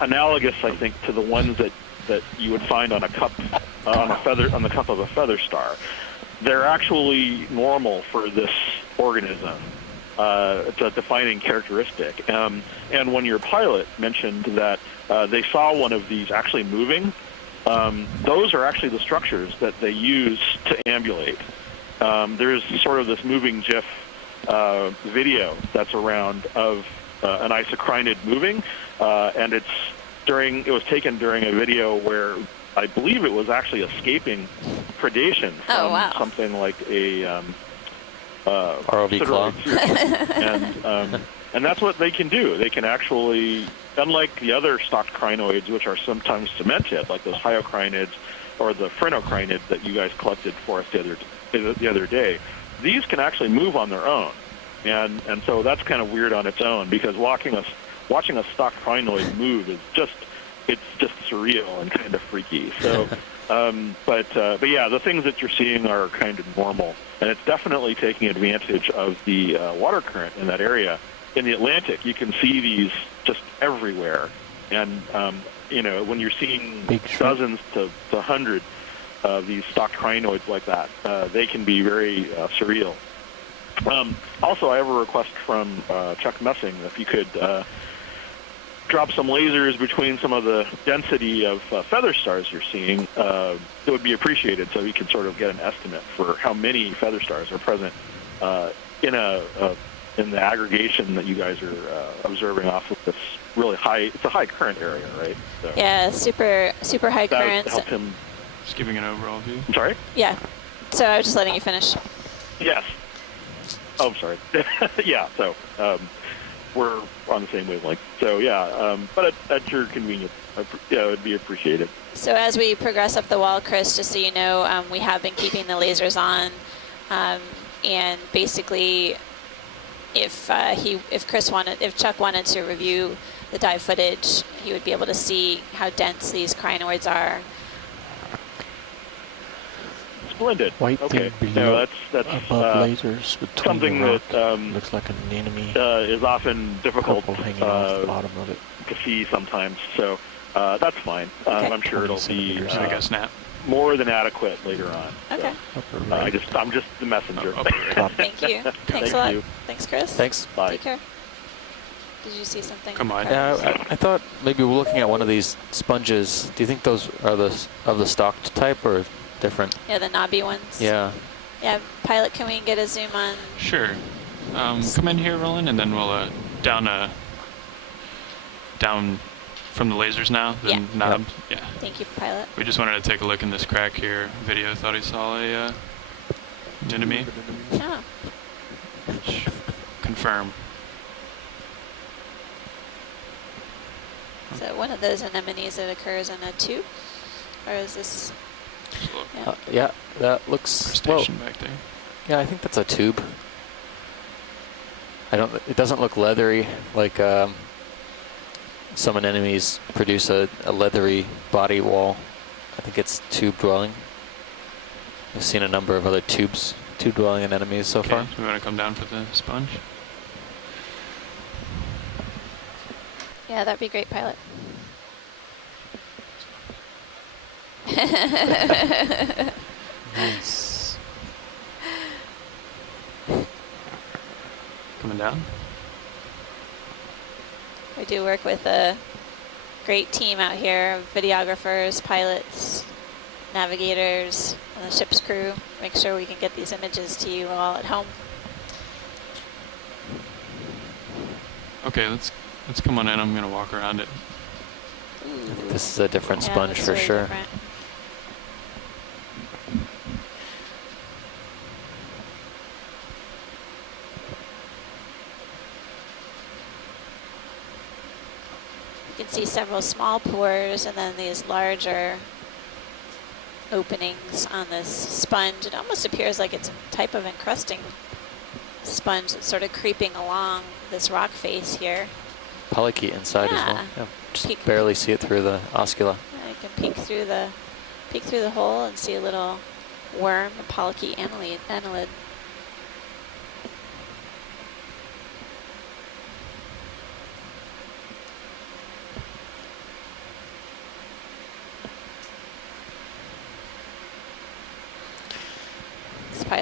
analogous, I think, to the ones that you would find on a cup on the cup of a feather star. They're actually normal for this organism. It's a defining characteristic. And when your pilot mentioned that they saw one of these actually moving, those are actually the structures that they use to ambulate. There's sort of this moving GIF video that's around of an isocrinid moving, and it was taken during a video where I believe it was actually escaping predation from something like a ROV claw. And that's what they can do. They can actually, unlike the other stocked crinoids, which are sometimes cemented, like those hyocrinids or the phrynocrinids that you guys collected for us the other day, these can actually move on their own. And so that's kind of weird on its own, because watching a stocked crinoid move is just surreal and kind of freaky. So, but yeah, the things that you're seeing are kind of normal, and it's definitely taking advantage of the water current in that area. In the Atlantic, you can see these just everywhere, and when you're seeing dozens to hundreds of these stocked crinoids like that, they can be very surreal. Also, I have a request from Chuck Messing, if you could drop some lasers between some of the density of feather stars you're seeing, it would be appreciated, so you can sort of get an estimate for how many feather stars are present in the aggregation that you guys are observing off of this really high. It's a high current area, right? So yeah, super high currents. Help him. Just giving an overall view. I'm sorry? Yeah. So I was just letting you finish. Yes. Oh, I'm sorry. Yeah. So we're on the same wavelength. So yeah, but at your convenience, yeah, it would be appreciated. So as we progress up the wall, Chris, just so you know, we have been keeping the lasers on, and basically, if Chuck wanted to review the dive footage, he would be able to see how dense these crinoids are. Splendid. White okay. thing below, No, that's above lasers between something the rock, that looks like an enemy. Is often difficult hanging off the bottom of it. to see sometimes. So that's fine. Okay. I'm sure it'll be I guess snap. more than adequate later on. Okay. So, I'm just the messenger. Thank you. Thanks a lot. Thanks, Chris. Thanks. Bye. Take care. Did you see something? Come on. Yeah, I thought maybe we're looking at one of these sponges. Do you think those are of the stocked type or different? Yeah, the knobby ones. Yeah. Yeah, pilot, can we get a zoom on? Sure. Come in here, Roland, and then we'll down from the lasers now. Then Yeah. knobs. Yeah. Thank you, pilot. We just wanted to take a look in this crack here. Video thought he saw a enemy. Oh. Confirm. Is that one of those anemones that occurs in a tube? Or is this? Yeah. Yeah, that looks. Crustacean back there. Yeah, I think that's a tube. It doesn't look leathery like some anemones produce a leathery body wall. I think it's tube dwelling. I've seen a number of other tube dwelling anemones so far. So we want to come down for the sponge. Yeah, that'd be great, pilot. Nice. Coming down. We do work with a great team out here of videographers, pilots, navigators, and the ship's crew. Make sure we can get these images to you all at home. Okay, let's come on in. I'm gonna walk around it. Ooh. This is a different Yeah, sponge that's for really sure. different. You can see several small pores and then these larger openings on this sponge. It almost appears like it's a type of encrusting sponge that's sort of creeping along this rock face here. Polychaete inside as well. Yeah, just barely see it through the oscula. Yeah, you can peek through the hole and see a little worm, a polychaete annelid.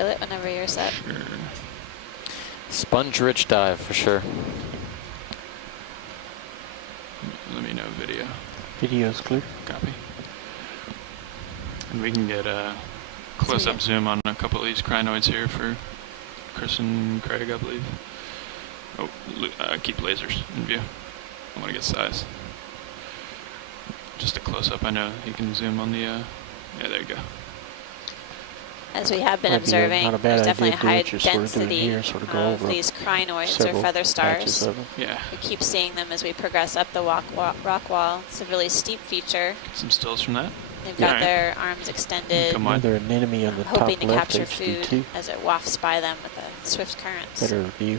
pilot whenever you're set. Sure. Sponge-rich dive for sure. Let me know video. Video's clear. Copy. And we can get a close-up zoom on a couple of these crinoids here for Chris and Craig, I believe. Oh, keep lasers in view. I want to get size. Just a close-up. I know you can zoom on the. Yeah, there you go. As we have been Might be observing, not a bad there's idea definitely a to do high what you're sort of doing density here, sort of go of over these crinoids or several feather patches stars. of them. Yeah. We keep seeing them as we progress up the rock wall. It's a really steep feature. Get some stills from that. They've got Alright. their arms extended, Come on. Another anemone on the top hoping to left, capture food HD2. as it wafts by them with the swift currents. Better view.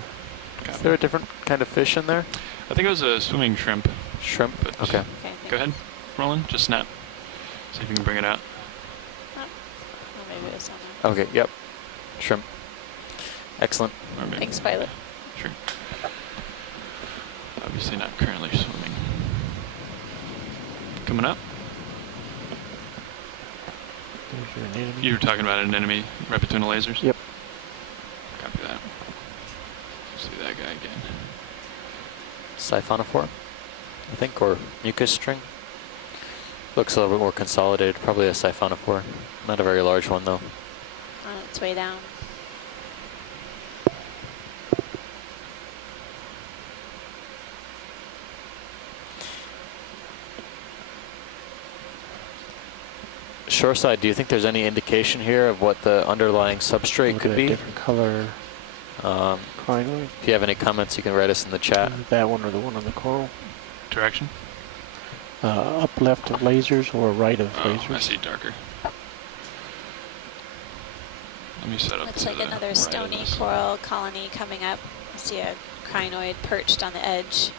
Is there a different kind of fish in there? I think it was a swimming shrimp. Shrimp? But Okay. Okay, thank Go you. ahead, Roland. Just snap. See if you can bring it out. Oh, maybe it was on there. Okay, yep. Shrimp. Excellent. Or maybe. Thanks, pilot. Sure. Obviously not currently swimming. Coming up. There's your anemone. You were talking about an enemy right between the lasers? Yep. Copy that. See that guy again. Siphonophore, I think, or mucus string. Looks a little bit more consolidated. Probably a siphonophore. Not a very large one, though. On its way down. Shoreside, do you think there's any indication here of what the underlying substrate Look could at be? Different color Um, crinoid. if you have any comments, you can write us in the chat. That one or the one on the coral. Direction? Up left of lasers or right of Oh, I lasers. see darker. Let me set up Looks to like the another right of stony this. coral colony coming up. I see a crinoid perched on the edge.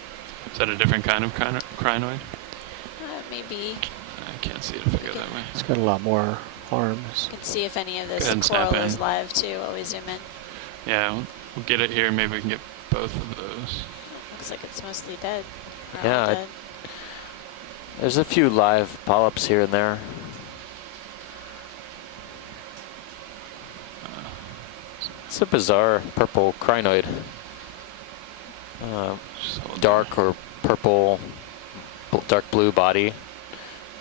Is that a different kind of crinoid? Maybe I can't see it if I go that way. It's got a lot more arms. you can see if any of Go this ahead and snap coral is in. live too while we zoom in. Yeah, we'll get it here. Maybe we can get both of those. Looks like it's mostly dead. Or all Yeah, dead. There's a few live polyps here and there. It's a bizarre purple crinoid. Just hold Dark or purple, dark blue body,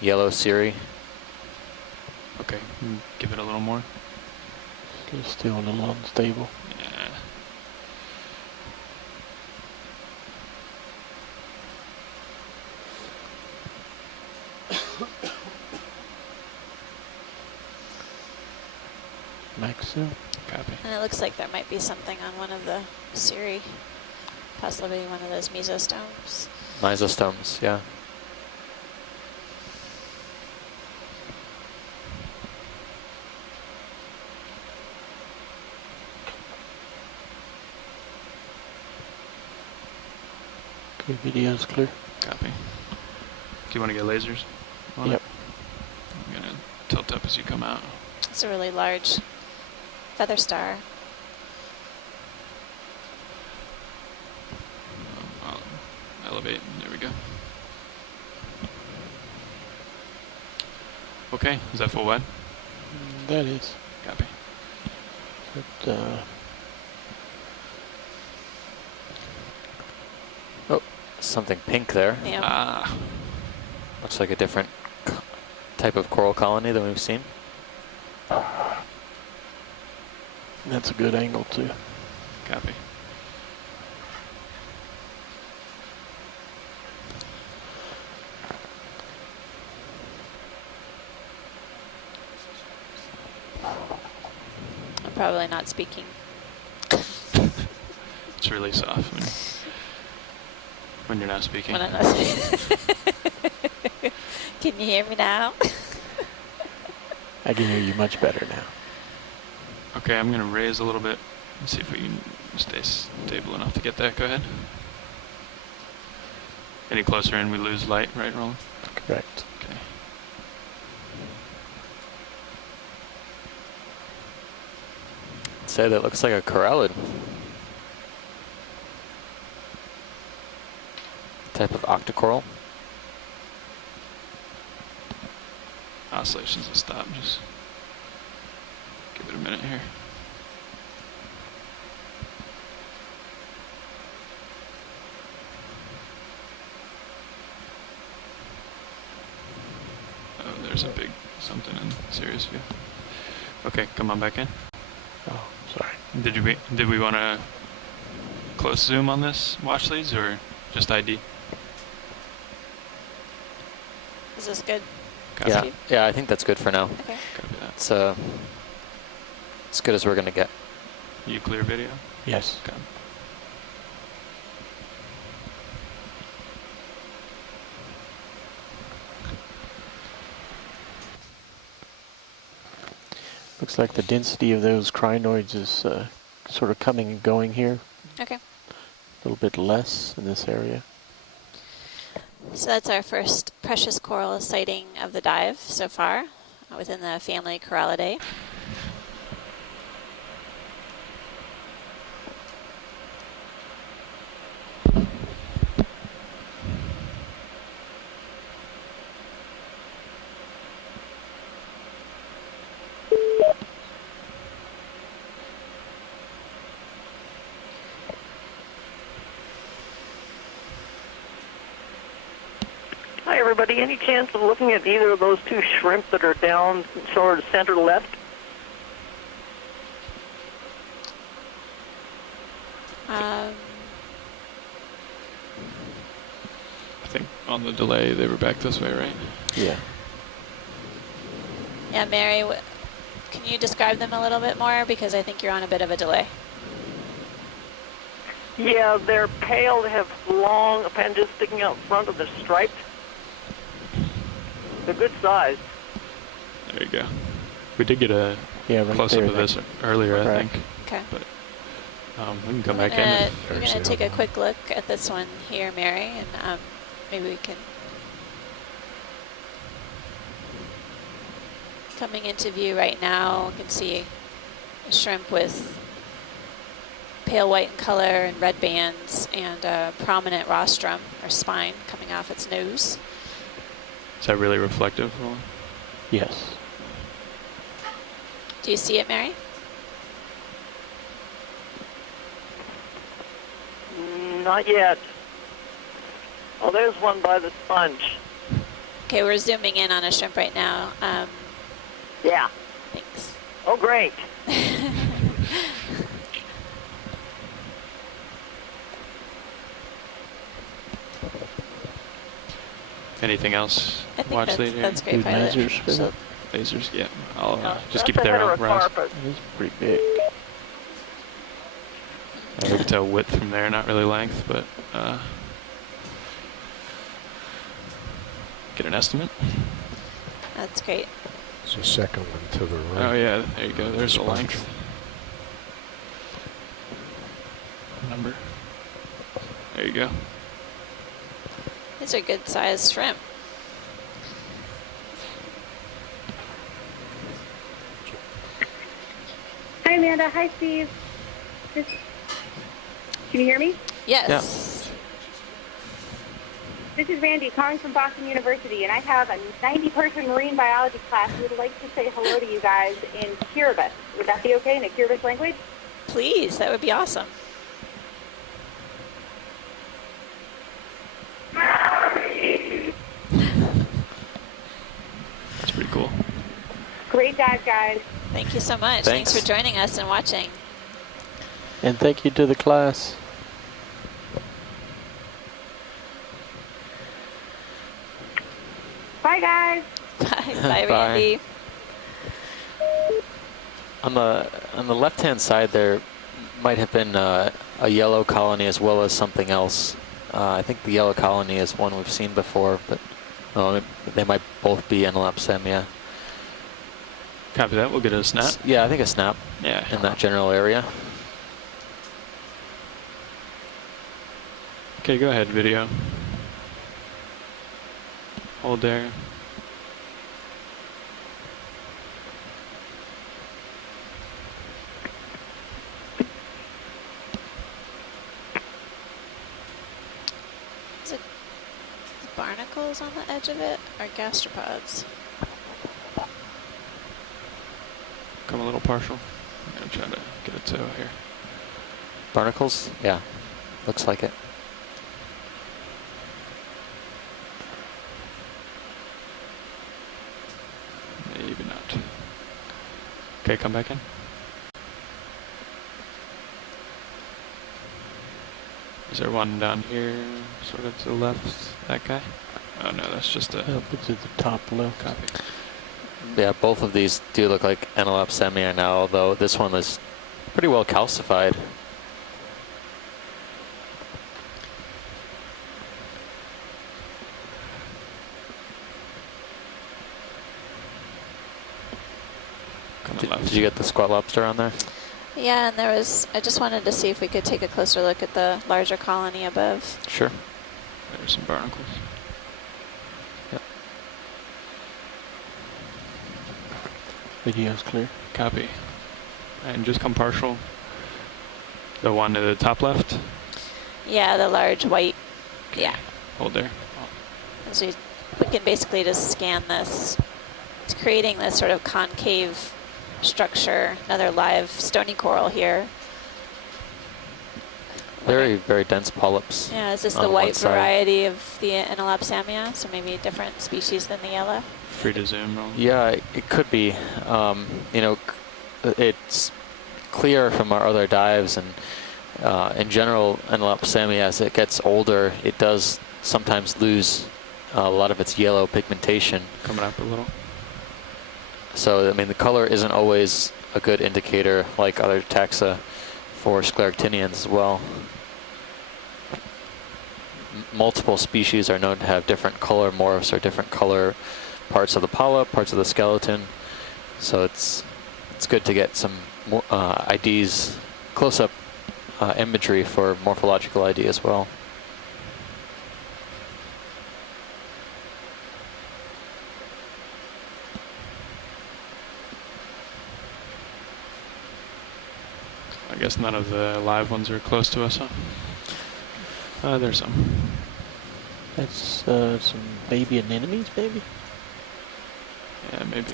yellow cirri. Okay, give it a little more. It's still a little unstable. Yeah. Maxim. Copy. And it looks like there might be something on one of the cirri, possibly one of those mesostomes. Mesostomes, yeah. Okay, video's clear. Copy. Do you want to get lasers on Yep. it? I'm going to tilt up as you come out. It's a really large feather star. I'll elevate. There we go. Okay, is that full wide? That is. Copy. But, Something pink there. Yeah. Ah, Looks like a different type of coral colony than we've seen. that's a good angle too. copy. I'm probably not speaking. It's really soft when you're not speaking. When I'm not speaking. Can you hear me now? I can hear you much better now. Okay, I'm going to raise a little bit and see if we can stay stable enough to get that. Go ahead. Any closer in, we lose light, right, Roland? Correct. Okay. Say that looks like a corallid. Type of octocoral. Oscillations will stop. Just give it a minute here. there's a big something in Sirius view. Okay, come on back in. Oh, sorry. Did we want to close zoom on this watch leads or just ID? Is this good? Copy. Yeah, Steve? yeah, I think that's good for now. Okay. Copy that. It's as good as we're gonna get. You clear video? Yes. Okay. Looks like the density of those crinoids is sort of coming and going here. Okay. A little bit less in this area. So that's our first precious coral sighting of the dive so far within the family Corallidae. Hi, everybody. Any chance of looking at either of those two shrimp that are down sort of center left? I think on the delay they were back this way, right? Yeah. Yeah, Mary, can you describe them a little bit more? Because I think you're on a bit of a delay. Yeah, they're pale. They have long appendages sticking out front of the striped. They're good size. There you go. We did get a Yeah, right close there. up of this earlier, I Right. think. Okay. But we can come back in. We're going to take a quick look at this one here, Mary, and maybe we can... Coming into view right now, you can see a shrimp with pale white in color and red bands and a prominent rostrum or spine coming off its nose. Is that really reflective? Well, Yes. Do you see it, Mary? Not yet. Oh, there's one by the sponge. Okay, we're zooming in on a shrimp right now. Yeah. Thanks. Oh, great. anything else? I think Watch that's, lead here? that's great, Good Pilot. lasers for So, that. Lasers, yeah. I'll just That's keep it a there, Rouse. heterocarpus. It's pretty big. Yeah, we can tell width from there, not really length, but get an estimate. that's great. It's the second one to the right. Oh yeah, there you go. There's the Sponge. length. Number. There you go. These are good sized shrimp. Hi, Amanda. Hi, Steve. Can you hear me? Yes. This is Randy calling from Boston University, and I have a 90-person marine biology class who would like to say hello to you guys in Kiribati. Would that be okay in a Kiribati language? Please, that would be awesome. That's pretty cool. Great dive, guys. Thank you so much. Thanks. For joining us and watching. And thank you to the class. Bye, guys. Bye, bye, Bye. Randy. On the left-hand side, there might have been a yellow colony as well as something else. I think the yellow colony is one we've seen before, but they might both be NLAPSM, yeah. Copy that. We'll get a snap. Yeah, I think a snap Yeah. in that general area. Okay, go ahead, video. Hold there. Is it barnacles on the edge of it or gastropods? Come a little partial. I'm gonna try to get a toe here. Barnacles? Yeah, looks like it. Okay, come back in. Is there one down here, sort of to the left? That guy? Oh no, that's just a Up to the top left. copy. Yeah, both of these do look like Enelopsemia now, although this one is pretty well calcified. Did you get the squat lobster on there? Yeah, and I just wanted to see if we could take a closer look at the larger colony above. Sure. There's some barnacles. Yep. Video's clear. Copy. And just come partial. The one to the top left? Yeah, the large white. Yeah. Hold there. And so we can basically just scan this. It's creating this sort of concave structure, another live stony coral here. Very, very dense polyps. Yeah, is this on the one white side. variety of the Enelopsemia? So maybe a different species than the yellow? Free to zoom. Roll. Yeah, it could be. You know, it's clear from our other dives, and in general, Enelopsemia, as it gets older, it does sometimes lose a lot of its yellow pigmentation. Coming up a little. So, I mean, the color isn't always a good indicator, like other taxa, for scleractinians as well. Multiple species are known to have different color morphs or different color parts of the polyp, parts of the skeleton. So it's good to get some IDs, close-up imagery for morphological ID as well. I guess none of the live ones are close to us, huh? There's some. That's some baby anemones, maybe? Yeah, maybe.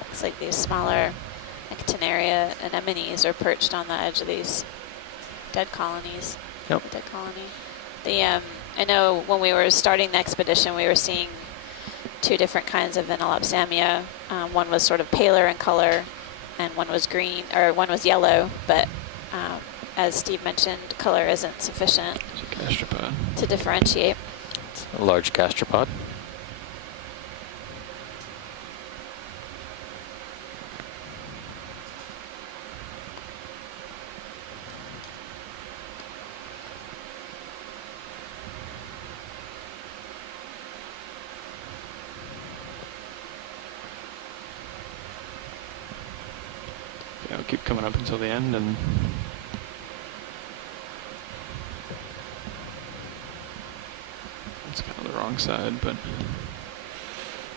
Looks like these smaller Actinaria anemones are perched on the edge of these dead colonies. Yep. Dead colony. I know when we were starting the expedition, we were seeing two different kinds of Enelopsemia. One was sort of paler in color, and one was green, or one was yellow. But as Steve mentioned, color isn't sufficient It's a gastropod. to differentiate. It's a large gastropod. Yeah, we'll keep coming up until the end, and it's kind of the wrong side, but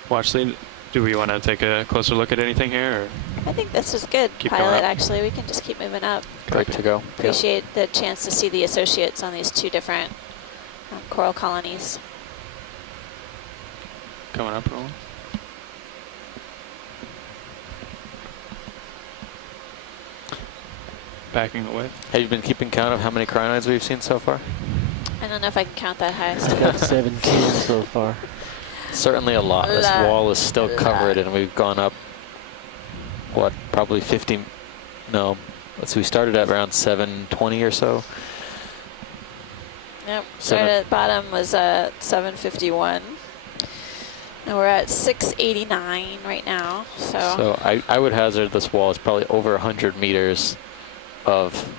watch the. Do we want to take a closer look at anything here? Or? I think this is good, Keep going pilot, up. actually. We can just keep moving up. Great to go. Yep. Appreciate the chance to see the associates on these two different coral colonies. Coming up, Roland. Backing away. Have you been keeping count of how many crinoids we've seen so far? I don't know if I can count that high. I got 17 so far. Certainly a lot. This wall is still covered, and we've gone up, what, probably 50, no, let's see, we started at around 720 or so. Yep, right at the bottom was 751. And we're at 689 right now. So I would hazard this wall is probably over 100 meters of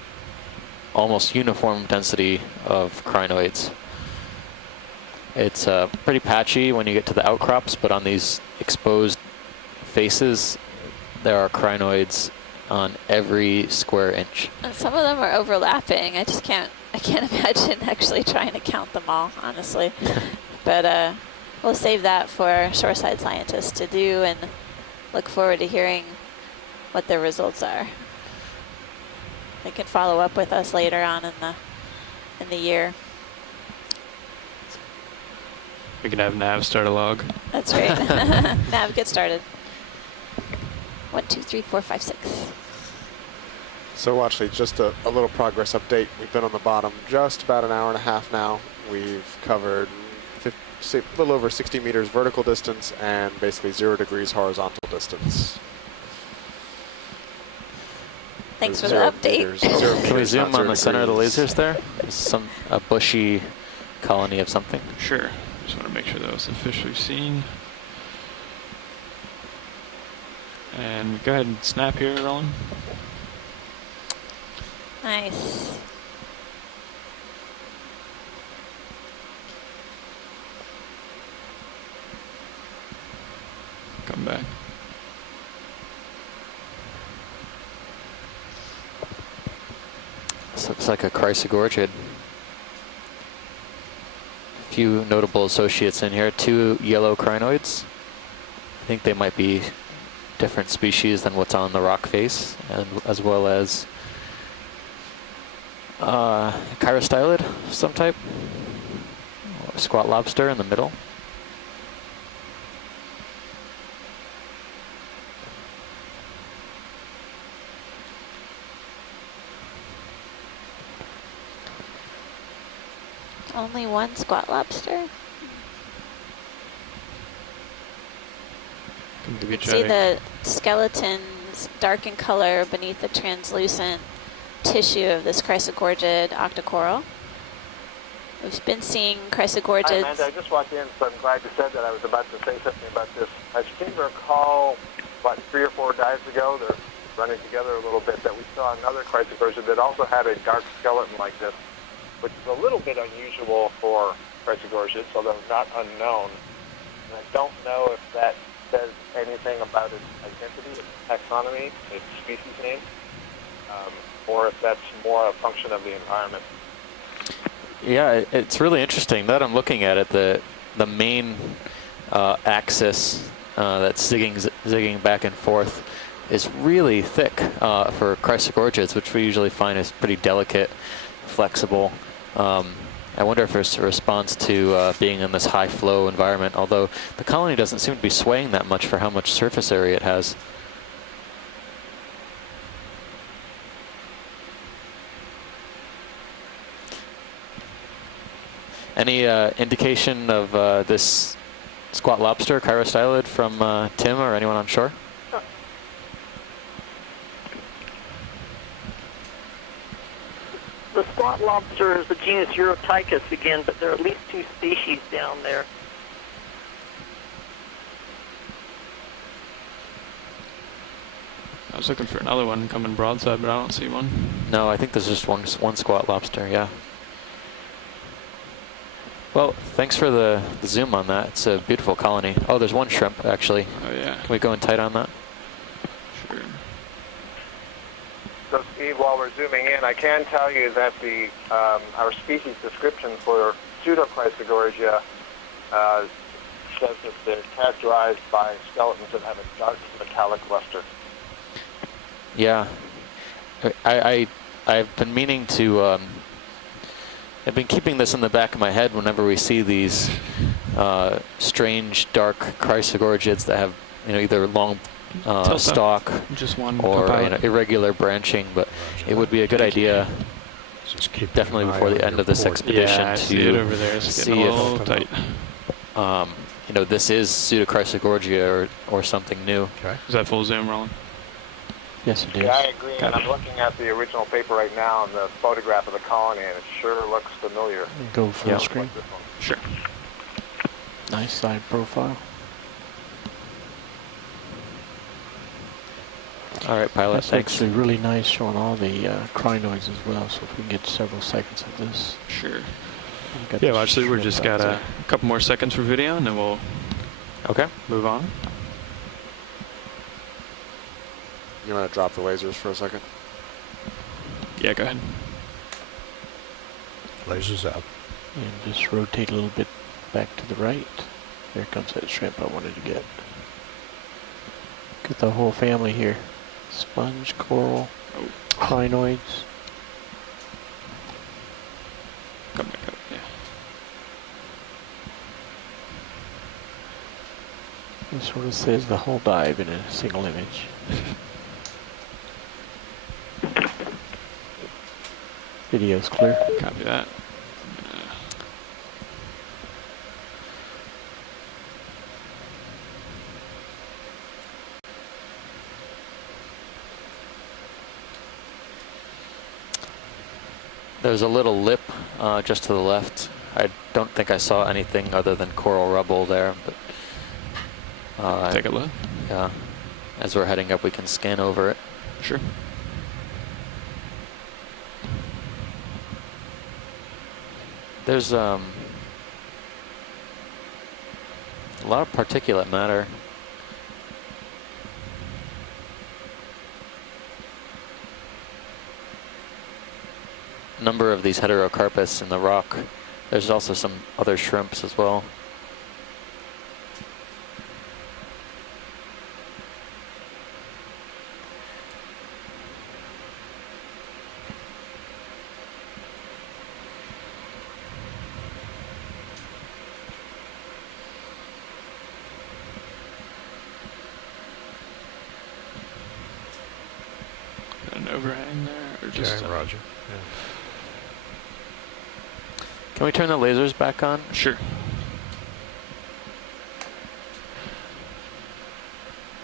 almost uniform density of crinoids. It's pretty patchy when you get to the outcrops, but on these exposed faces, there are crinoids on every square inch. And some of them are overlapping. I can't imagine actually trying to count them all, honestly. But we'll save that for shoreside scientists to do, and look forward to hearing what their results are. They can follow up with us later on in the year. We can have Nav start a log. That's right. Nav, get started. 1, 2, 3, 4, 5, 6. So actually, just a little progress update. We've been on the bottom just about an hour and a half now. We've covered a little over 60 meters vertical distance and basically 0 degrees horizontal distance. Thanks for the 0 update. meters, 0 Can we meters, zoom not on the 0 center of the degrees. lasers there? There's a bushy colony of something. Sure. Just want to make sure that was officially seen. And go ahead and snap here, Roland. Nice. Come back. This looks like a chrysogorgid. A few notable associates in here. 2 yellow crinoids. I think they might be different species than what's on the rock face, and as well as chirostylid of some type, or squat lobster in the middle. Only one squat lobster. Can You can see the skeletons dark in color beneath the translucent tissue of this chrysogorgid octocoral. We've been seeing Hi, chrysogorgids. Amanda. I just walked in, so I'm glad you said that. I was about to say something about this. I seem to recall, what, 3 or 4 dives ago, they're running together a little bit, that we saw another chrysogorgid that also had a dark skeleton like this, which is a little bit unusual for chrysogorgids, although not unknown. And I don't know if that says anything about its identity, its taxonomy, its species name, or if that's more a function of the environment. Yeah, it's really interesting. That I'm looking at it, the main axis that's zigging back and forth is really thick for chrysogorgids, which we usually find is pretty delicate, flexible. I wonder if it's a response to being in this high flow environment, although the colony doesn't seem to be swaying that much for how much surface area it has. Any indication of this squat lobster, chirostylid, from Tim or anyone on shore? The squat lobster is the genus Eurotychus again, but there are at least 2 species down there. I was looking for another one coming broadside, but I don't see one. No, I think there's just one squat lobster, yeah. Well, thanks for the zoom on that. It's a beautiful colony. Oh, there's one shrimp, actually. Oh, yeah. Can we go in tight on that? Sure. So, Steve, while we're zooming in, I can tell you that the our species description for Pseudochrysogorgia says that they're characterized by skeletons that have a dark metallic luster. Yeah. I've been meaning to... I've been keeping this in the back of my head whenever we see these strange dark chrysogorgids that have, either long stalk Just one or irregular branching. But it would be a good idea, Just keep definitely an eye before on the end your of this port. expedition, Yeah, I see it over to there. It's see getting a if little tight. this is Pseudochrysogorgia or something new. Okay. Is that full zoom, Roland? Yes, it is. Yeah, I agree, and I'm looking at the original paper right now and the photograph of the colony, and it sure looks familiar. Go full Yeah. screen. Like this one. Sure. Nice side profile. All right, pilot, That's thanks. actually really nice, showing all the crinoids as well. So if we can get several seconds of this. Sure. We've got Yeah, the well, actually, we're shrimp just got out a couple more seconds for video, and then we'll Okay. move on. You want to drop the lasers for a second? Yeah, go ahead. Lasers out. there. And just rotate a little bit back to the right. There comes that shrimp I wanted to get. Get the whole family here. Sponge, coral, Oh, crinoids. come back up. Yeah. It sort of says the whole dive in a single image. Video's clear. Copy that. There's a little lip just to the left. I don't think I saw anything other than coral rubble there, but Take a look. yeah, as we're heading up, we can scan over it. Sure. There's a lot of particulate matter. Number of these heterocarpus in the rock. There's also some other shrimps as well. Got an overhang there, or just Okay, roger. Yeah. Can we turn the lasers back on? Sure.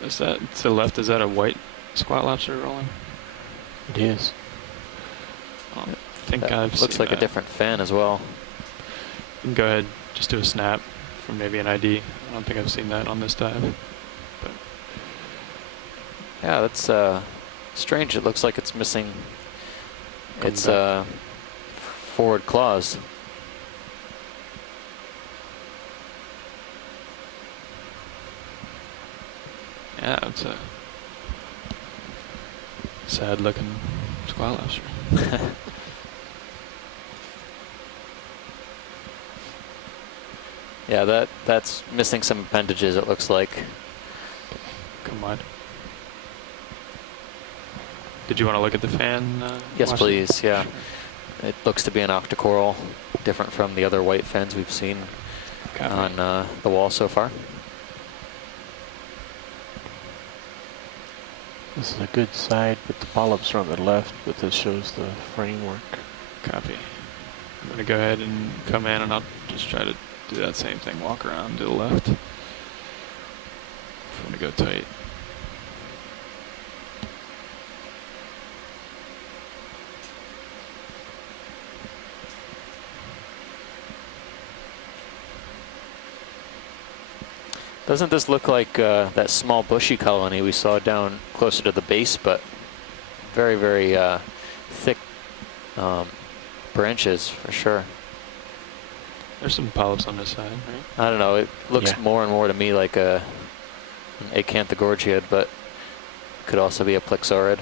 Is that to the left? Is that a white squat lobster rolling? It is. I don't think That I've looks seen like a that. different fan as well. You can go ahead, just do a snap from maybe an ID. I don't think I've seen that on this dive. But Yeah, that's strange. It looks like it's missing Comes its back. forward claws. yeah, it's a sad looking squat lobster. Yeah, that's missing some appendages, it looks like. Come on. Did you want to look at the fan? Yes, watch it? please, yeah. Sure. It looks to be an octocoral, different from the other white fins we've seen Copy. on the wall so far. This is a good side, but the polyps are on the left, but this shows the framework. Copy. I'm going to go ahead and come in, and I'll just try to do that same thing. Walk around to the left. If I want to go tight. Doesn't this look like that small bushy colony we saw down closer to the base, but very, very thick branches for sure. There's some polyps on this side, right? I don't know, it looks Yeah. more and more to me like an acanthogorgiid, but could also be a plexaurid.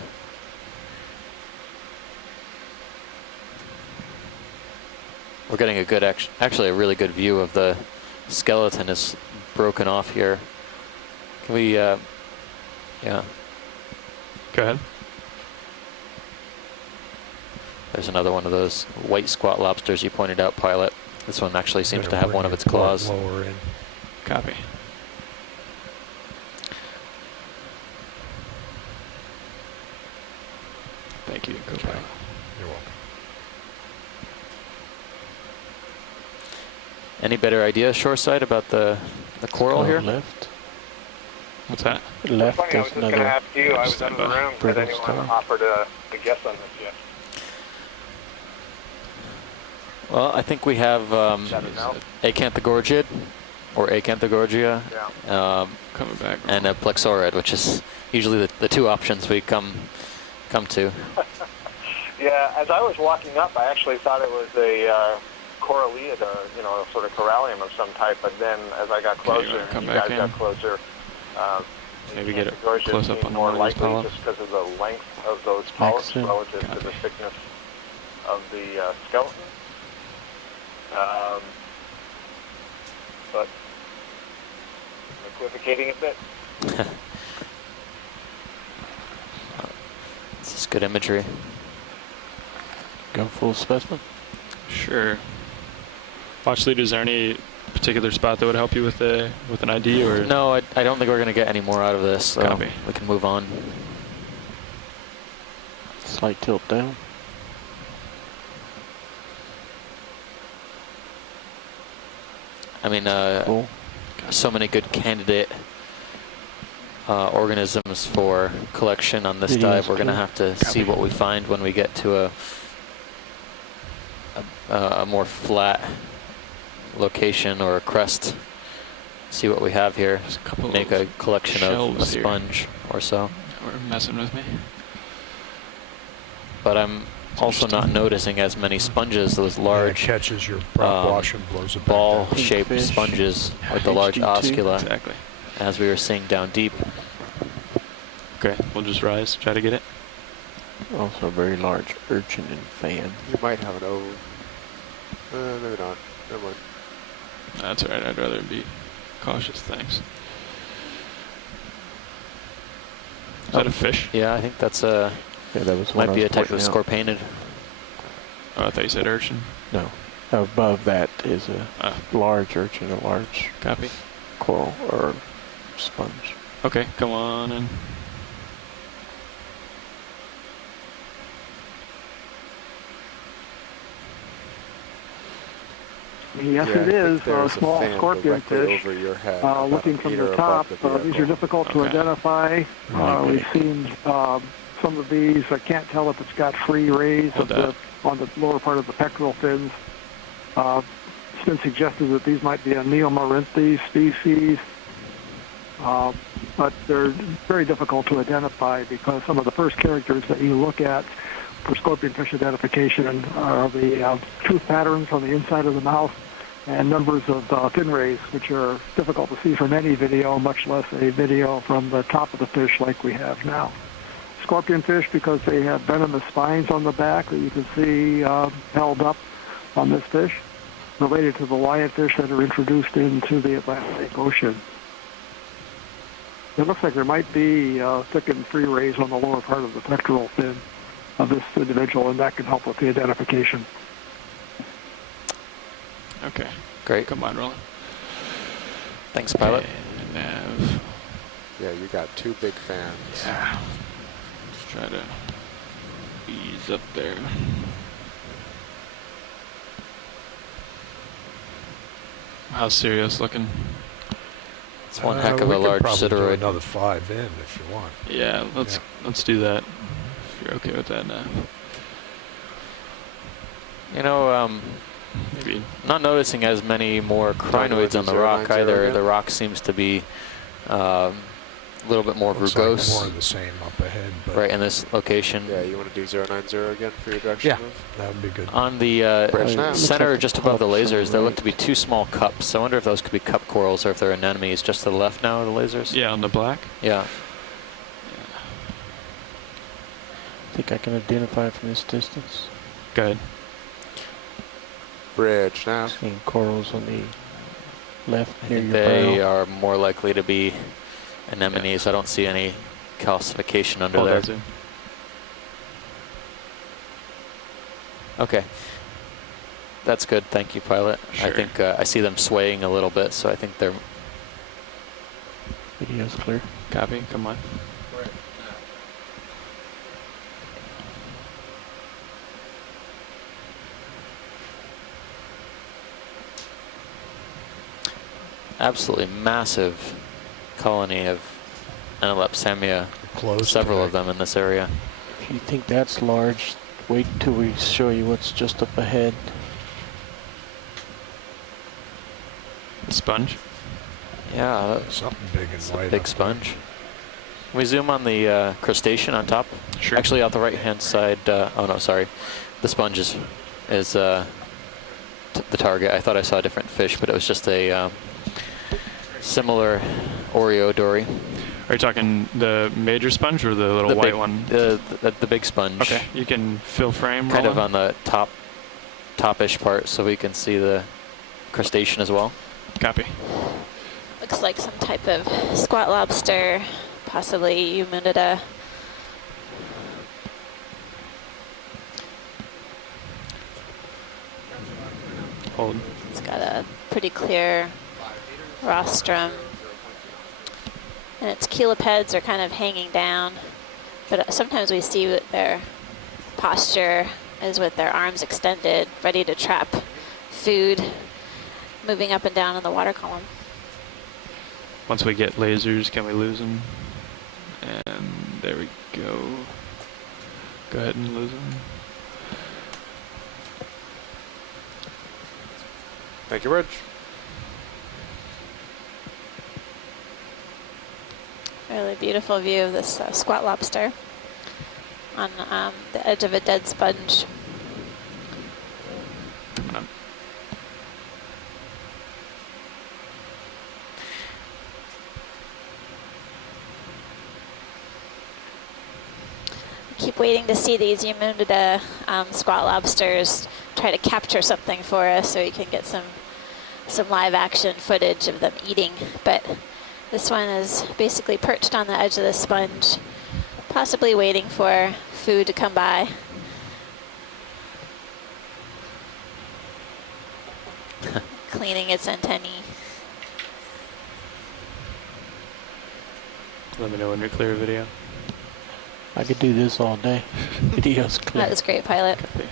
We're getting a good, actually a really good view of the skeleton is broken off here. Can we, yeah. Go ahead. There's another one of those white squat lobsters you pointed out, Pilot. This one actually seems Better to have bring one of your its claws. lower in. Copy. Thank you, Okay. co-pilot. You're welcome. Any better idea, shoreside, about the coral here? Left. What's that? Left, Funny, I there's was just going to another. ask you, I was Stand in the by. room, has Brittle anyone stone. offered a guess on this yet? Well, I think we have Shut it now? acanthogorgiid, or acanthogorgia, Yeah. Coming back. and a plexaurid, which is usually the two options we come to. Yeah, as I was walking up, I actually thought it was a coralliid, sort of corallium of some type, but then as I got Okay, you closer, wanna and come you back guys got in? closer, Maybe get a Acanthogorgia close up seemed on more one of these likely polyps. just because of the length of those polyps Excellent. relative to Copy. the thickness of the skeleton. But equivocating a bit. This is good imagery. Go full specimen. Sure. Watch lead, is there any particular spot that would help you with an ID, or? No, I don't think we're going to get any more out of this, so Copy. we can move on. Slight tilt down. I mean, Cool. so many good candidate organisms for collection on this Videos dive. We're going to too. have to see Copy. what we find when we get to a more flat location or a crest. See what we have here. There's a couple Make of a collection of a shelves here. sponge or so. Or messing with me. But I'm also not noticing as many sponges, those large catches your prop wash and blows it back ball-shaped Fish. sponges with the large HD2. oscula, Exactly. as we were seeing down deep. Okay, we'll just rise, try to get it. Also a very large urchin and fan. You might have an O. Maybe not. Never mind. That's alright, I'd rather be cautious, thanks. Is that a fish? Yeah, I think that's a, Yeah, that was one might I be a was type of pointing out. scorpainid. Oh, I thought you said urchin. No. Above that is a Ah, large urchin, a large copy. coral or sponge. Okay, come on in. Yes, Yeah, it I think is. there's a Small fan scorpion directly fish. over your head, about Looking a from meter the above top, the these are vehicle. difficult to Okay. identify. We've seen some of these. I can't tell if it's got free rays Hold on the lower part of the pectoral fins. It's been suggested that these might be a Neomorinthe species, but they're very difficult to identify because some of the first characters that you look at for scorpionfish identification are the tooth patterns on the inside of the mouth and numbers of fin rays, which are difficult to see from any video, much less a video from the top of the fish like we have now. Scorpionfish, because they have venomous spines on the back that you can see held up on this fish, related to the lionfish that are introduced into the Atlantic Ocean. It looks like there might be thickened free rays on the lower part of the pectoral fin of this individual, and that can help with the identification. Okay, Great. come on, Roland. Thanks, pilot. Okay, nav. Yeah, you got two big fans. Yeah. Let's try to ease up there. How's Sirius looking? It's one heck of we a could large probably do sideroid. another 5 in if you want. Yeah, let's do that. If you're okay with that now. You know, Maybe. not noticing as many more crinoids on the rock 090 either. again? The rock seems to be a little bit more Looks like rugose, more of the same up ahead. But right in this location. Yeah, you want to do 090 again for your direction Yeah. move? that would be good. On the Bridge nav. center, Looks like just the above the cups on lasers, the there look right. to be two small cups. I wonder if those could be cup corals or if they're anemones just to the left now of the lasers. Yeah, on the black. Yeah. I think I can identify from this distance. Go ahead. Bridge nav. Seeing corals on the left I near think your they bow. are more likely to be anemones. I don't see any calcification under Hold there. that zoom. Okay. That's good. Thank you, pilot. I Sure. think I see them swaying a little bit, so I think they're Video's clear. Copy. Come on. absolutely massive colony of Analepsamia, Close. several of today. them in this area. If you think that's large, wait till we show you what's just up ahead. The sponge. Yeah, Something big and that's a white. big up sponge. Can we zoom on the crustacean on top? Sure. Actually, on the right-hand side. Oh no, sorry. The sponge is the target. I thought I saw a different fish, but it was just a similar Oreo dory. Are you talking the major sponge or the little The white big, one? The big sponge. Okay, you can fill frame. Kind of Roland? on the top-ish part, so we can see the crustacean as well. Copy. Looks like some type of squat lobster, possibly Eumundida. Hold. It's got a pretty clear rostrum. And its chelipeds are kind of hanging down. But sometimes we see that their posture is with their arms extended, ready to trap food, moving up and down in the water column. Once we get lasers, can we lose them? And there we go. Go ahead and lose them. Thank you, Reg. Really beautiful view of this squat lobster on the edge of a dead sponge. Coming up. Keep waiting to see these Yamunda squat lobsters try to capture something for us so we can get some live action footage of them eating. But this one is basically perched on the edge of the sponge, possibly waiting for food to come by. Cleaning its antennae. Let me know when you're clear of video. I could do this all day. Video's clear. That was great, pilot. Copy.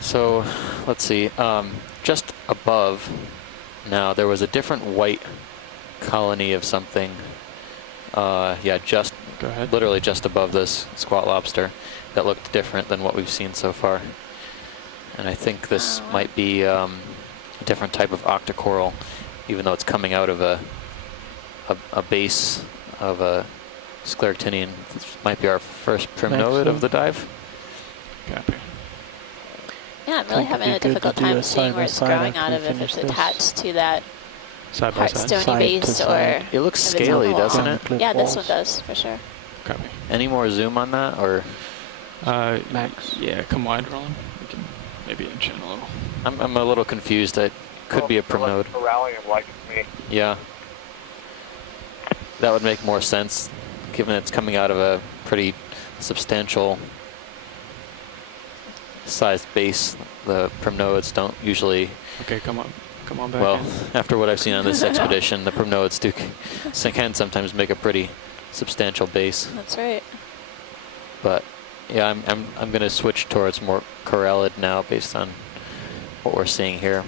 So let's see. Just above now, there was a different white colony of something. Yeah, just Go ahead. literally just above this squat lobster that looked different than what we've seen so far. And I think this might be a different type of octocoral, even though it's coming out of a base of a scleractinian. This might be our first primnoid of the dive. Copy. Yeah, I'm really think it'd having be a good to difficult do time a seeing where it's side-by-side growing out after of, we if finish it's this. attached to that Side by side. heartstony Side to base side. or It looks if it's on the scaly, wall. doesn't it? Cliff Yeah, this one walls. does, for sure. Copy. Any more zoom on that, or Max. Yeah, come wide, Roland. We can maybe inch in a little. I'm a little confused. It could be a primnode. Corallium like me. Yeah, that would make more sense, given it's coming out of a pretty substantial sized base. The primnoids don't usually. Okay, come on back Well, in. after what I've seen on this expedition, the primnoids can sometimes make a pretty substantial base. That's right. But yeah, I'm going to switch towards more corallid now based on what we're seeing here.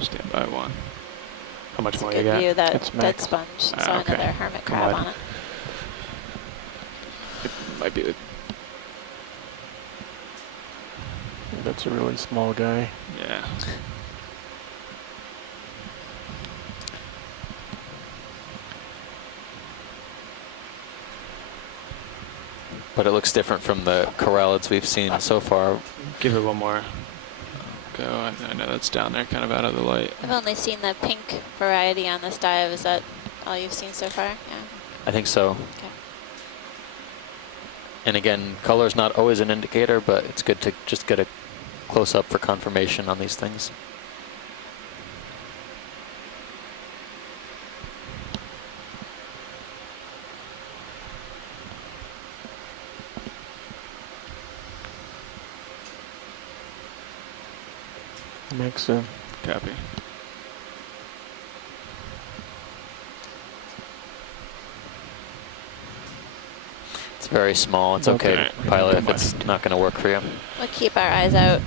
Stand by one. How much It's a more you good got? view of that That's dead max. sponge. Ah, Saw okay. another hermit Come crab on. on it. It might be. That's a really small guy. Yeah. But it looks different from the corallids we've seen so far. Give it one more go. I know that's down there, kind of out of the light. I've only seen the pink variety on this dive. Is that all you've seen so far? Yeah. I think so. Okay. And again, color is not always an indicator, but it's good to just get a close-up for confirmation on these things. Max, Copy. It's very small. It's okay, Okay. pilot, if it's not going to work for you. We'll keep our eyes out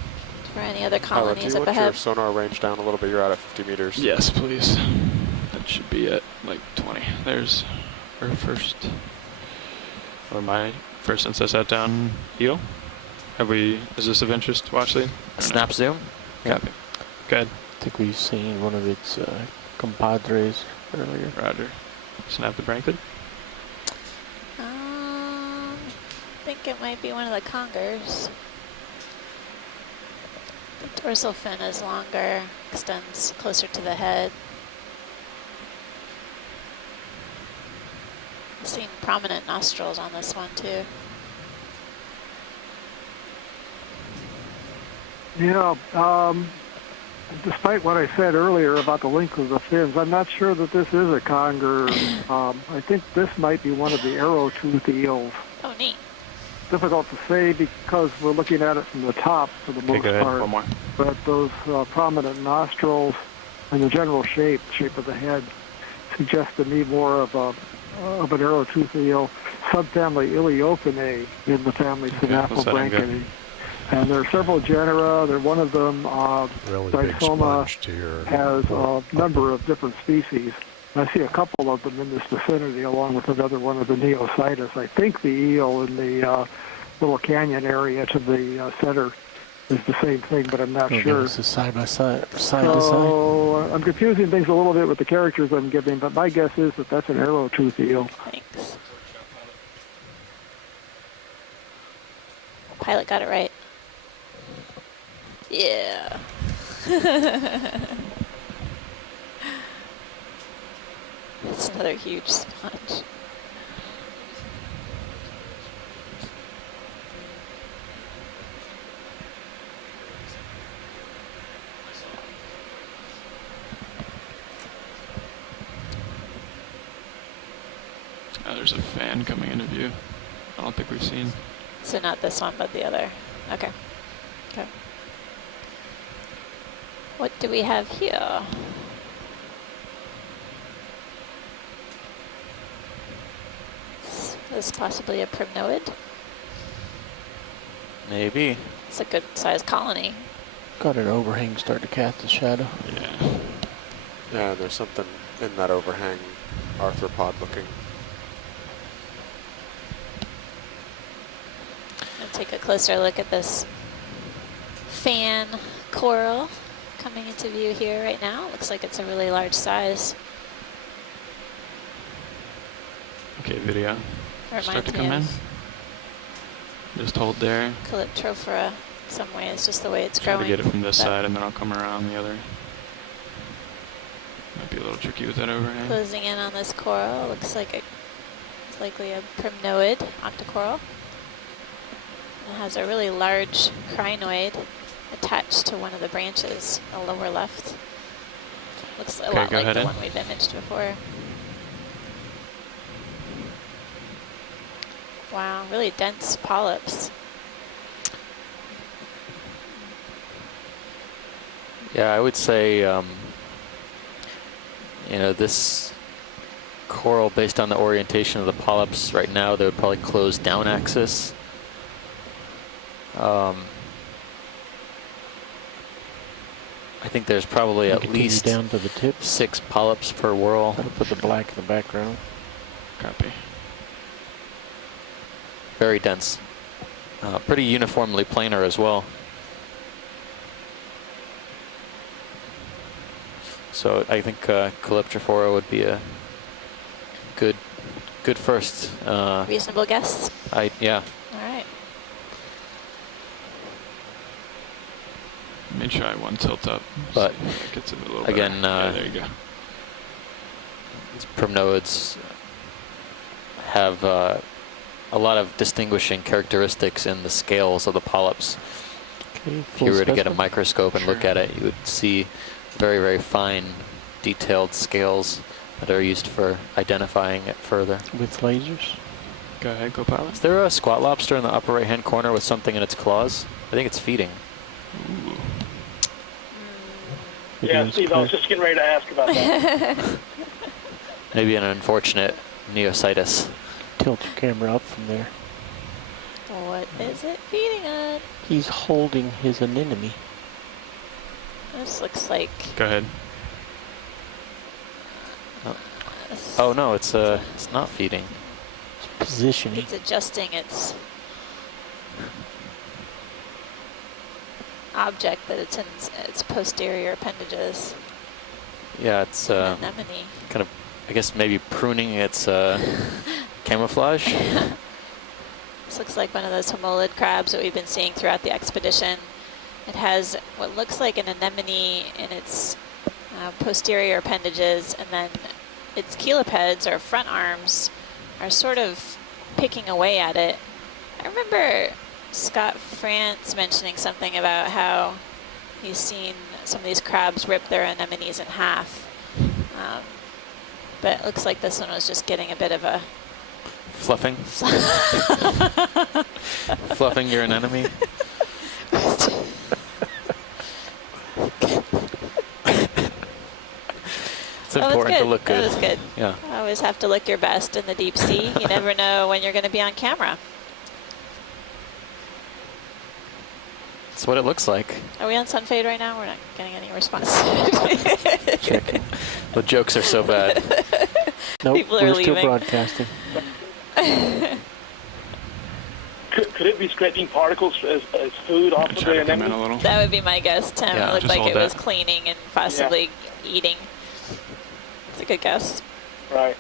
for any other Pilot, do colonies you up want your ahead. sonar range down a little bit? You're out at 50 meters. Yes, please. That should be at like 20. There's our first, or my first since I sat down eel. Is this of interest, watch lead? Snap zoom? Copy. Good. I think we've seen one of its compadres earlier. Roger. Snap the Brankley. I think it might be one of the congers. The dorsal fin is longer, extends closer to the head. I've seen prominent nostrils on this one too. Yeah, despite what I said earlier about the length of the fins, I'm not sure that this is a conger. I think this might be one of the arrow-tooth eels. Oh, neat. Difficult to say because we're looking at it from the top for the Okay, most go ahead. part. One more. But those prominent nostrils and the general shape of the head, suggest to me more of an arrow-tooth eel, subfamily Iliophinae in the family Okay, let's let him go. Synaphobranchidae. And there are several genera. One of them, Really big Dysoma, sponge to your has a upper- number of different species. I see a couple of them in this vicinity, along with another one of the Neocytus. I think the eel in the little canyon area to the center is the same thing, but I'm not sure. It's a side by side, side to side. So I'm confusing things a little bit with the characters I'm giving, but my guess is that that's an arrow tooth eel. Thanks. Pilot got it right. Yeah. It's another huge sponge. There's a fan coming into view. I don't think we've seen. So not this one, but the other. Okay. Okay. What do we have here? Is this possibly a primnoid? Maybe. It's a good sized colony. Got an overhang starting to cast a shadow. Yeah. Yeah, there's something in that overhang, arthropod looking. I'll take a closer look at this fan coral coming into view here right now. Looks like it's a really large size. Okay, video. Start Reminds to me come in. of Just hold there. Calyptrophora some ways, just the way it's Try growing. to get it from this but side, and then I'll come around the other. Might be a little tricky with that overhang. Closing in on this coral, looks like it's likely a primnoid octocoral. It has a really large crinoid attached to one of the branches, the lower left. Looks a lot go like ahead the in. one we've imaged before. Wow, really dense polyps. Yeah, I would say, you know, this coral, based on the orientation of the polyps right now, they would probably close down axis. I think there's probably at Continue least down to the tip. 6 polyps per whorl. I'll put the black in the background. Copy. Very dense. Pretty uniformly planar as well. So I think Calyptrophora would be a good first. Reasonable guess. Yeah. All right. Let me try one tilt up. But see if it gets it a little again, better. Yeah, there you go. These primnoids have a lot of distinguishing characteristics in the scales of the polyps. Okay, If you were to get a microscope and look Sure. at it, you would see very, very fine, detailed scales that are used for identifying it further. with lasers. Go ahead, go pilot. Is there a squat lobster in the upper right-hand corner with something in its claws? I think it's feeding. Ooh. Yeah, Steve, I was just getting ready to ask about that. Maybe an unfortunate neositis. Tilt your camera up from there. What is it feeding on? He's holding his anemone. This looks like. Go ahead. Oh no, it's not feeding. It's positioning. It's adjusting its object that it's in its posterior appendages. Yeah, it's An anemone. kind of, I guess maybe pruning its camouflage. This looks like one of those homolid crabs that we've been seeing throughout the expedition. It has what looks like an anemone in its posterior appendages, and then its chelipeds, or front arms, are sort of picking away at it. I remember Scott France mentioning something about how he's seen some of these crabs rip their anemones in half. But it looks like this one was just getting a bit of a Fluffing. Fluffing your anemone. It's That was important to good. look good. That was good. Yeah. Always have to look your best in the deep sea. You never know when you're going to be on camera. That's what it looks like. Are we on Sunfade right now? We're not getting any response. Checking. The jokes are so bad. Nope, People are we're still leaving. broadcasting. Could Could it be scraping particles as food off of Try the to come in anemone? a little. That would be my guess, Tim. Yeah, it looked just like hold it was that. cleaning and possibly eating. It's a good guess. Right.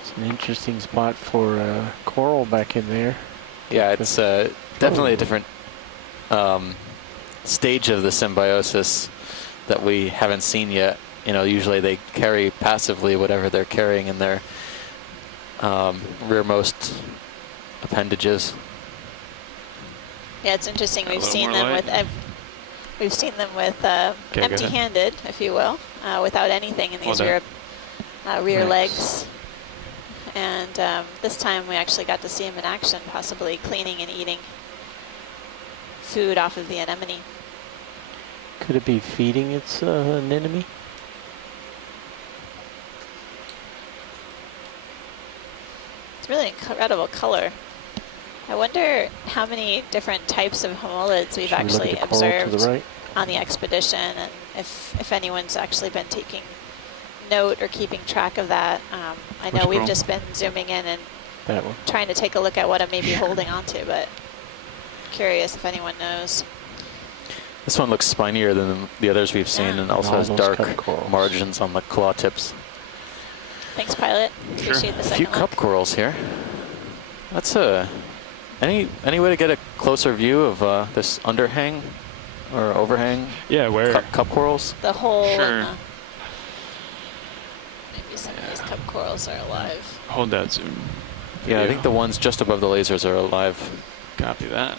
It's an interesting spot for coral back in there. Yeah, it's definitely a different stage of the symbiosis that we haven't seen yet. You know, usually they carry passively whatever they're carrying in their rearmost appendages. Yeah, it's interesting. Got a We've little seen more them light. with we've seen them with go ahead. empty-handed, if you will, without anything in these Hold rear Nice. legs. And this time we actually got to see them in action, possibly cleaning and eating food off of the anemone. Could it be feeding its anemone? It's really incredible color. I wonder how many different types of homolids we've Should we look actually at the coral to observed the right? on the expedition, and if anyone's actually been taking note or keeping track of that. I know Which we've coral? just been zooming in and That one. trying to take a look at what it may be holding onto, but curious if anyone knows. This one looks spinier than the others we've seen, Yeah. and also all has those dark cup corals. margins on the claw tips. Thanks, pilot. Sure. Appreciate the A few second cup look. corals here. That's any way to get a closer view of this underhang or overhang? Yeah, where? Cup corals. The hole. Sure. And maybe some of these cup corals are alive. Hold that zoom. Yeah, I video. think the ones just above the lasers are alive. Copy that.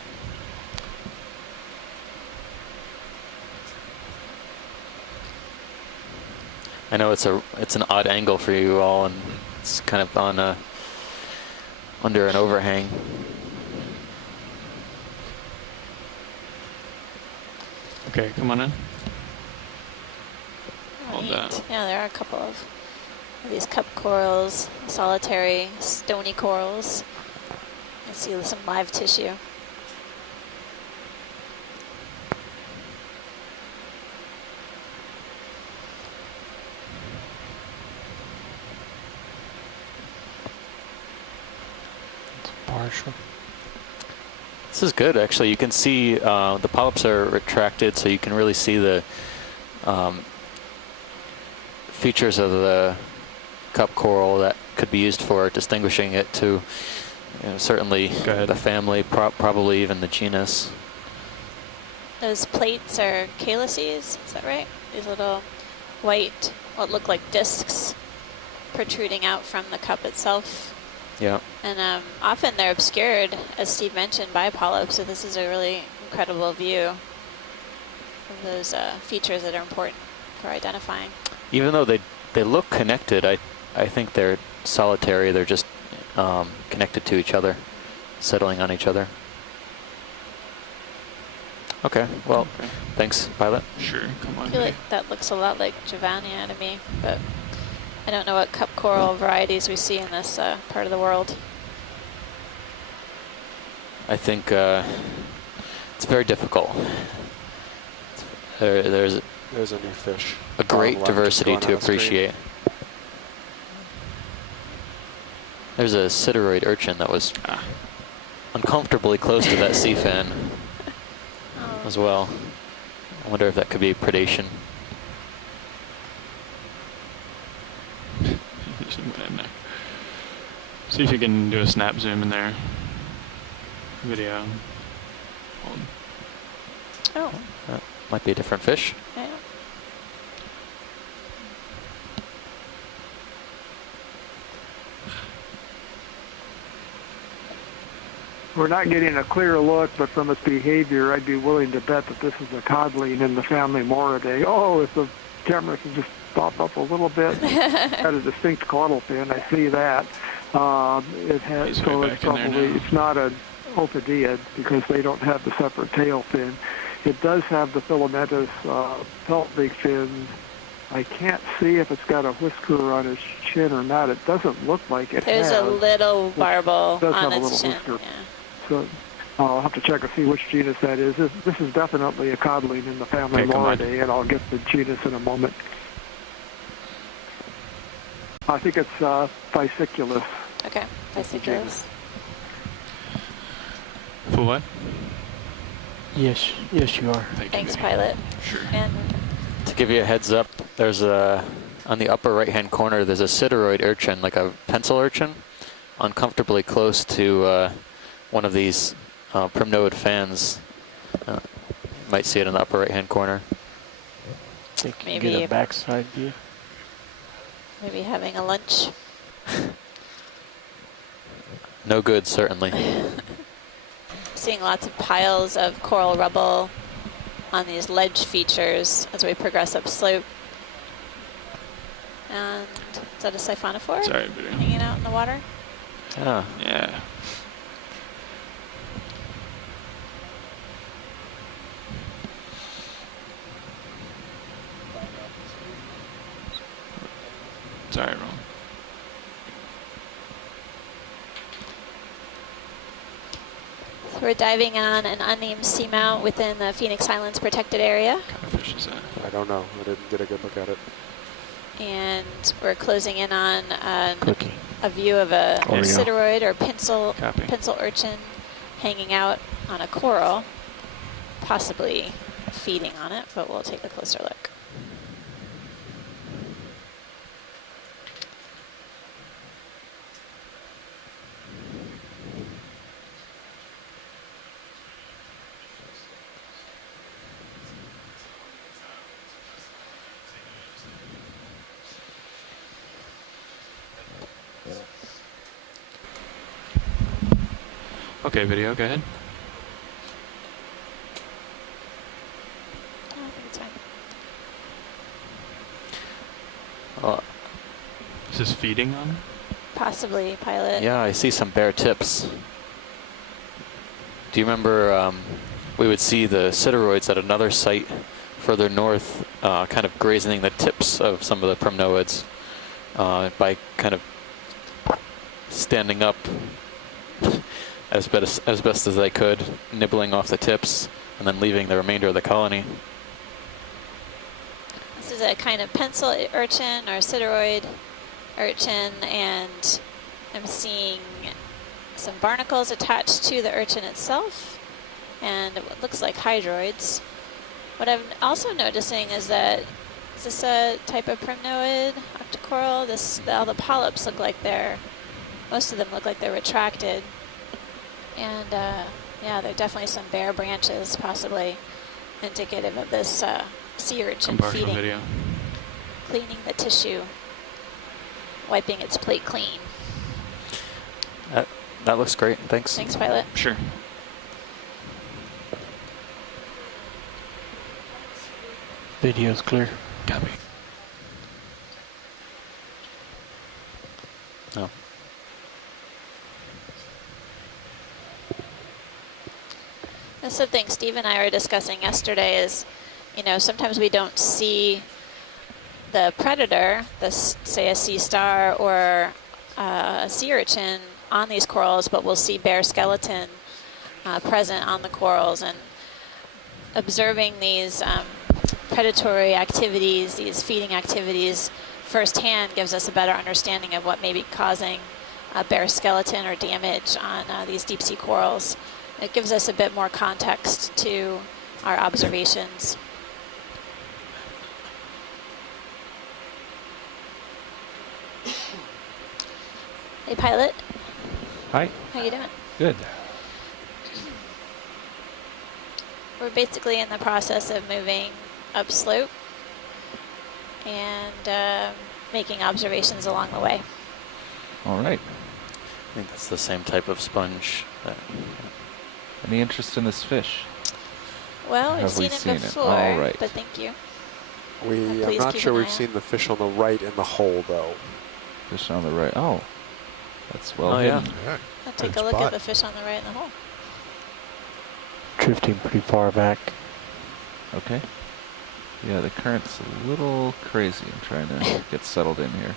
I know it's an odd angle for you all, and it's kind of on under an overhang. Okay, come on in. Hold Neat. that. Yeah, there are a couple of these cup corals, solitary stony corals. I see some live tissue. It's partial. This is good, actually. You can see the polyps are retracted, so you can really see the features of the cup coral that could be used for distinguishing it to, certainly the family, probably even the genus. Those plates are calyces, is that right? These little white, what look like discs protruding out from the cup itself. Yeah. And often they're obscured, as Steve mentioned, by polyps, so this is a really incredible view of those features that are important for identifying. Even though they look connected, I think they're solitary. They're just connected to each other, settling on each other. Okay, well, thanks, pilot. Sure, come I on. feel like that looks a lot like Giovannia to me, but I don't know what cup coral varieties we see in this part of the world. I think it's very difficult. There's a new fish. a great Left, just diversity going to downstream. appreciate. There's a sideroid urchin that was uncomfortably close to that sea fan as well. I wonder if that could be predation. Zoom in there. See if you can do a snap zoom in there. Video. Hold. Oh, That might be a different fish. yeah. We're not getting a clear look, but from its behavior, I'd be willing to bet that this is a codling in the family Moridae. Oh, if the camera can just pop up a little bit, had a distinct caudal fin. I see that. It has, He's so way it's back in there probably now. it's not an Ophidiid because they don't have the separate tail fin. It does have the filamentous pelvic fins. I can't see if it's got a whisker on its chin or not. It doesn't look like it There's has. a little barbel does on have a its little chin. whisker. Yeah. So I'll have to check and see which genus that is. This is definitely a codling in the family Okay, come on. Moridae, and I'll get the genus in a moment. I think it's Bicyculus. Okay, That's the genus. bicycles. For what? Yes, yes, you are. Thank Thanks, you. pilot. Sure. And To give you a heads up, there's on the upper right-hand corner, there's a sideroid urchin, like a pencil urchin, uncomfortably close to one of these primnoid fans. Might see it in the upper right-hand corner. Think you can Maybe- get a backside view. maybe having a lunch. No good, certainly. Seeing lots of piles of coral rubble on these ledge features as we progress upslope. And is that a siphonophore Sorry, video. hanging out in the water? Ah, Yeah. Sorry, wrong. So we're diving on an unnamed seamount within the Phoenix Highlands protected area. What kind of fish is that? I don't know. I didn't get a good look at it. And we're closing in on Cookie. a view of a Oreo. sideroid or pencil Copy. urchin hanging out on a coral, possibly feeding on it, but we'll take a closer look. Okay, video, go ahead. I think it's fine. Is this feeding on? Possibly, pilot. yeah, I see some bare tips. Do you remember we would see the sideroids at another site further north, kind of grazing the tips of some of the primnoids by kind of standing up as best as they could, nibbling off the tips, and then leaving the remainder of the colony. This is a kind of pencil urchin or sideroid urchin, and I'm seeing some barnacles attached to the urchin itself, and what looks like hydroids. What I'm also noticing is that, is this a type of primnoid octocoral? All the polyps look like most of them look like they're retracted. And yeah, there are definitely some bare branches, possibly indicative of this sea urchin Comparison feeding, video. cleaning the tissue, wiping its plate clean. That looks great. Thanks. Thanks, pilot. Sure. Video's clear. Copy. No. And something Steve and I were discussing yesterday is, sometimes we don't see the predator, say a sea star or a sea urchin on these corals, but we'll see bare skeleton present on the corals. And observing these predatory activities, these feeding activities firsthand gives us a better understanding of what may be causing bare skeleton or damage on these deep sea corals. It gives us a bit more context to our observations. Hey, pilot. Hi. How you doing? Good. We're basically in the process of moving upslope and making observations along the way. All right. I think that's the same type of sponge. Any interest in this fish? Well, we've Have we seen it seen it? before, All right. but thank you. I'm please not keep sure an we've eye seen the fish on the right in the hole, though. Fish on the right. Oh, that's well Oh, hidden. Yeah. I'll take Good a look spot. at the fish on the right in the hole. Drifting pretty far back. Okay. Yeah, the current's a little crazy. I'm trying to get settled in here.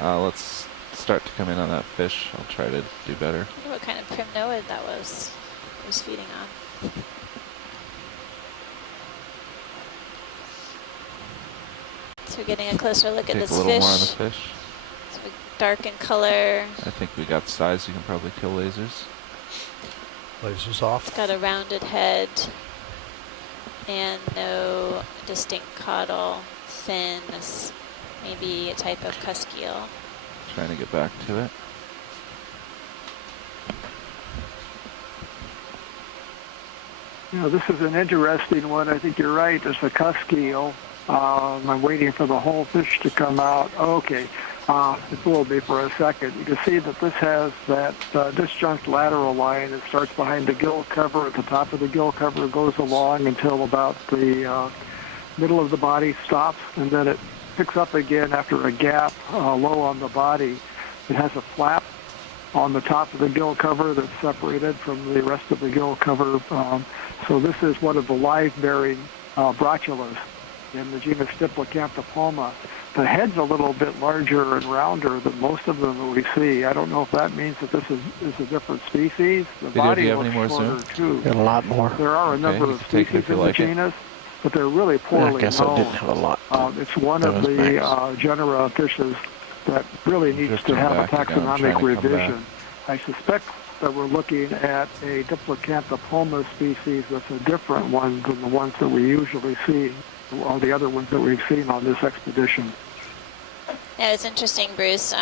Let's start to come in on that fish. I'll try to do better. I wonder what kind of primnoid that was feeding on. So we're getting a closer look at Take this a little fish. more on the fish. So we dark in color. I think we got size. You can probably kill lasers. Lasers off. It's got a rounded head and no distinct caudal fin. Maybe a type of cusk eel. Trying to get back to it. This is an interesting one. I think you're right. It's a cusk eel. I'm waiting for the whole fish to come out. Okay. It fooled me for a second. You can see that this has that disjunct lateral line. It starts behind the gill cover. At the top of the gill cover, goes along until about the middle of the body stops, and then it picks up again after a gap low on the body. It has a flap on the top of the gill cover that's separated from the rest of the gill cover. So this is one of the live-bearing brocculas in the genus Diplocanthopoma. The head's a little bit larger and rounder than most of them that we see. I don't know if that means that this is a different species. The body do you have looks any more shorter, zoom? too. Got a lot more. There are a number you of can take it species if you in the like it. genus, but they're really poorly I guess known. I didn't have a lot. It's one That of was the max. genera of fishes that really needs Just to have a come back again. I'm trying taxonomic to come revision. I suspect that we're looking at a Diplocanthopoma species that's a different one than the ones that we usually see, or the other ones that we've seen on this expedition. Yeah, it's interesting, Bruce.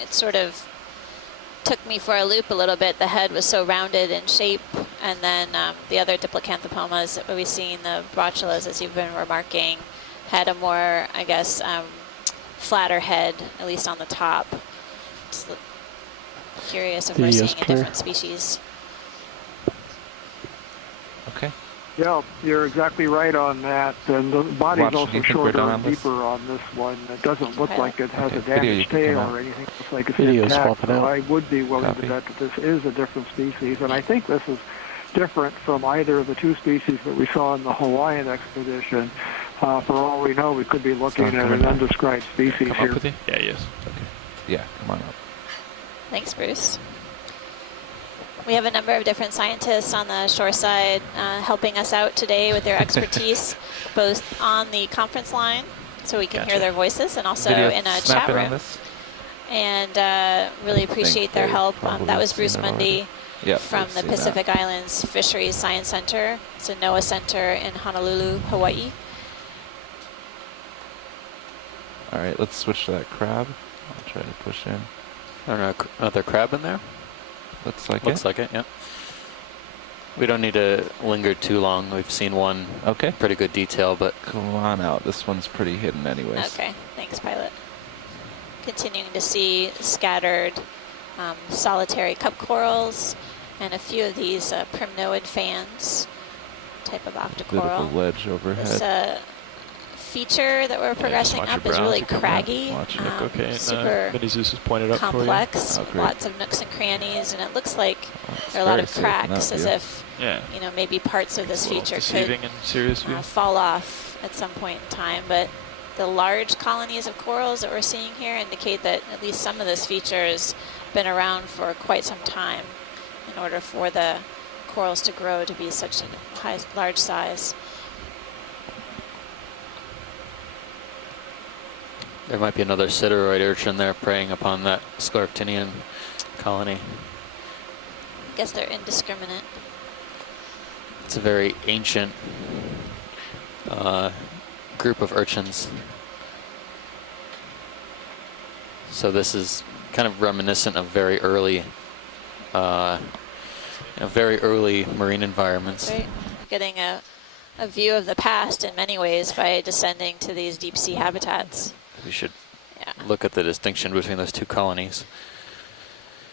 It sort of took me for a loop a little bit. The head was so rounded in shape, and then the other Diplocanthopomas that we've seen, the brocculas, as you've been remarking, had a more, I guess, flatter head, at least on the top. Just curious if we're Video's seeing a clear. different species. Okay. Yeah, you're exactly right on that. And the body's Watch, do also you think we're shorter done on and this? deeper on this one. It doesn't look Okay. like it has Okay, a video, you damaged can come tail out. or anything. It looks like it's Video's intact. swapping So out. I would be willing Copy. to bet that this is a different species. And I think this is different from either of the two species that we saw in the Hawaiian expedition. For all we know, we could be looking Start at coming an back. undescribed species Come here. up with you? Yeah, yes. Yeah, come on up. Thanks, Bruce. We have a number of different scientists on the shoreside helping us out today with their expertise, both on the conference line, so we can hear Gotcha. their voices, and also Video in a snap chat it on room. this? And really appreciate their they've help. probably That was seen Bruce it Mundy already. Yep, from they've the seen Pacific that. Islands Fisheries Science Center. It's a NOAA center in Honolulu, Hawaii. All right, let's switch to that crab. I'll try to push in. I don't know, another crab in there? Looks like Looks it. like it, yep. We don't need to linger too long. We've seen one Okay. pretty good detail, but Come on out. This one's pretty hidden anyways. Okay, thanks, pilot. Continuing to see scattered solitary cup corals and a few of these primnoid fans, type of Bit of octocoral. a ledge This overhead. feature that we're progressing watch your up is brows. really You can craggy, watch it look okay. And, super Minnie Zeus is pointed up complex, Oh, great. lots of nooks and crannies, and it looks like It's there are a lot very of safe in that cracks, as view. if for you. Yeah. you know maybe parts of this It's a little feature deceiving could in serious view. fall off at some point in time, but the large colonies of corals that we're seeing here indicate that at least some of this feature has been around for quite some time in order for the corals to grow to be such a large size. there might be another sideroid urchin there preying upon that Sclarctinian colony. I guess they're indiscriminate. It's a very ancient group of urchins. So this is kind of reminiscent of very early marine environments. Right? Getting a view of the past in many ways by descending to these deep sea habitats. We should Yeah. look at the distinction between those two colonies.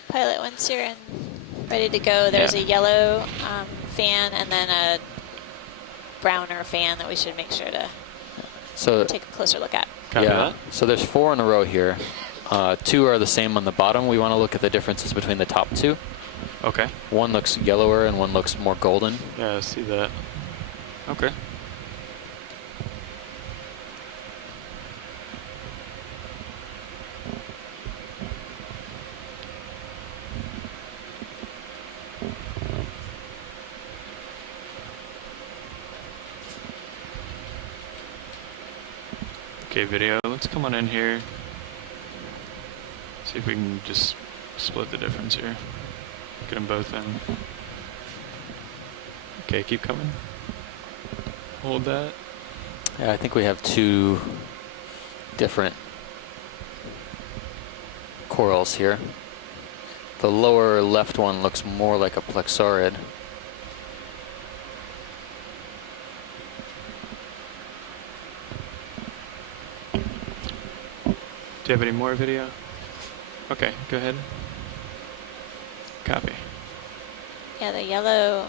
Pilot, once you're ready to go, there's Yeah. a yellow fan and then a browner fan that we should make sure to So take a closer look at. Copy yeah, that. so there's 4 in a row here. 2 are the same on the bottom. We want to look at the differences between the top 2. Okay. One looks yellower and one looks more golden. Yeah, I see that. Okay. Okay, video, let's come on in here. See if we can just split the difference here. Get them both in. Okay, keep coming. Hold that. Yeah, I think we have two different corals here. The lower left one looks more like a plexaurid. Do you have any more video? Okay, go ahead. Copy. Yeah, the yellow